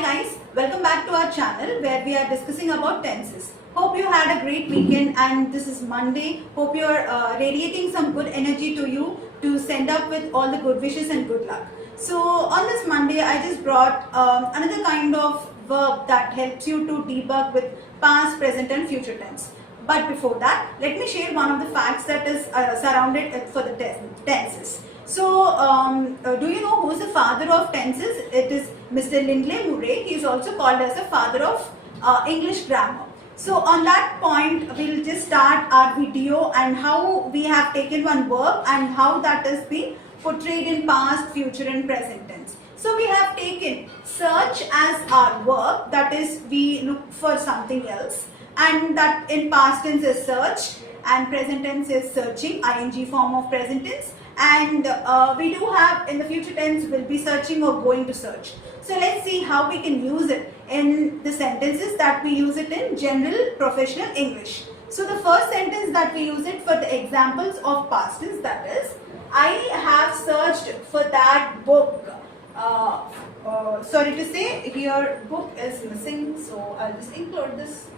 Hi guys, welcome back to our channel where we are discussing about tenses. Hope you had a great weekend and this is Monday. Hope you are radiating some good energy to you to send up with all the good wishes and good luck. So on this Monday I just brought another kind of verb that helps you to debug with past, present and future tense. But before that, let me share one of the facts that is surrounded for the tenses. So, do you know who is the father of tenses? It is Mr. Lindley Murray. He is also called as the father of English grammar. So, on that point, we will just start our video and how we have taken one verb and how that has been portrayed in past, future and present tense. So, we have taken search as our verb, that is we look for something else, and that in past tense is search and present tense is searching, ing form of present tense. And we do have in the future tense will be searching or going to search. So let's see how we can use it in the sentences that we use it in general professional English. So the first sentence that we use it for the examples of past tense, that is, I have searched for that book. Sorry to say, here book is missing, so I'll just include this.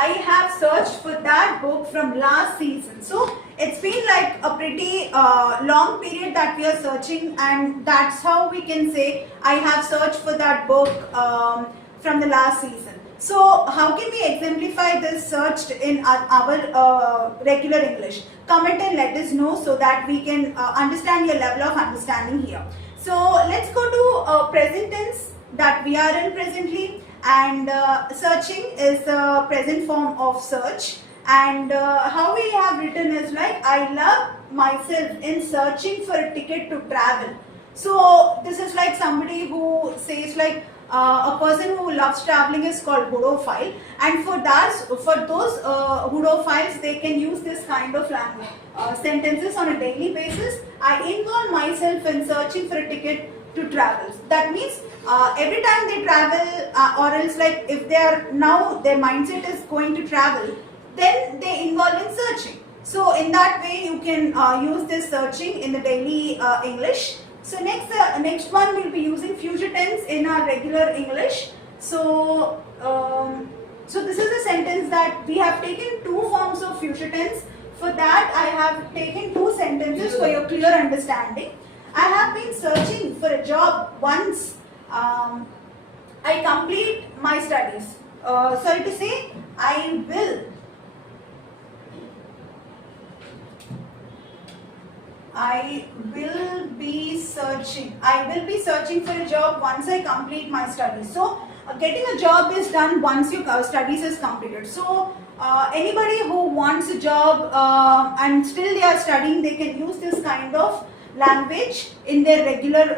I have searched for that book from last season. So it's been like a pretty long period that we are searching, and that's how we can say I have searched for that book from the last season. So how can we exemplify this searched in our regular English? Comment and let us know so that we can understand your level of understanding here. So let's go to present tense that we are in presently. And searching is the present form of search, and how we have written is like, I love myself in searching for a ticket to travel. So this is like somebody who says like a person who loves traveling is called hudophile, and for those hudophiles they can use this kind of language sentences on a daily basis. I involve myself in searching for a ticket to travel. That means every time they travel, or else like if they are now their mindset is going to travel, then they involve in searching. So in that way you can use this searching in the daily English. So next one we'll be using future tense in our regular English. So so this is a sentence that we have taken two forms of future tense. For that I have taken two sentences for your clear understanding. I have been searching for a job once I complete my studies. Sorry to say, I will be searching for a job once I complete my studies. So getting a job is done once your studies is completed. So anybody who wants a job and still they are studying, they can use this kind of language in their regular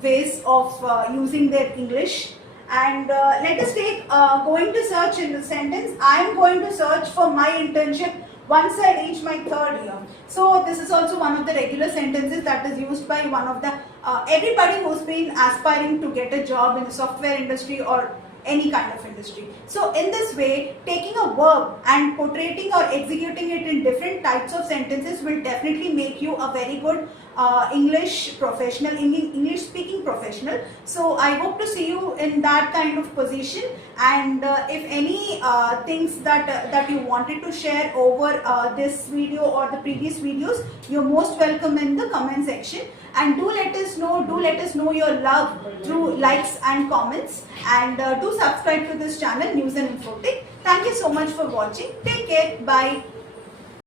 ways of using their English. And let us take going to search in the sentence. I am going to search for my internship once I reach my third year. So this is also one of the regular sentences that is used by one of the everybody who's been aspiring to get a job in the software industry or any kind of industry. So in this way, taking a verb and portraying or executing it in different types of sentences will definitely make you a very good English professional, English speaking professional. So I hope to see you in that kind of position, and if any things that you wanted to share over this video or the previous videos, you're most welcome in the comment section. And do let us know your love through likes and comments, and do subscribe to this channel, News and Infotech. Thank you so much for watching. Take care. Bye.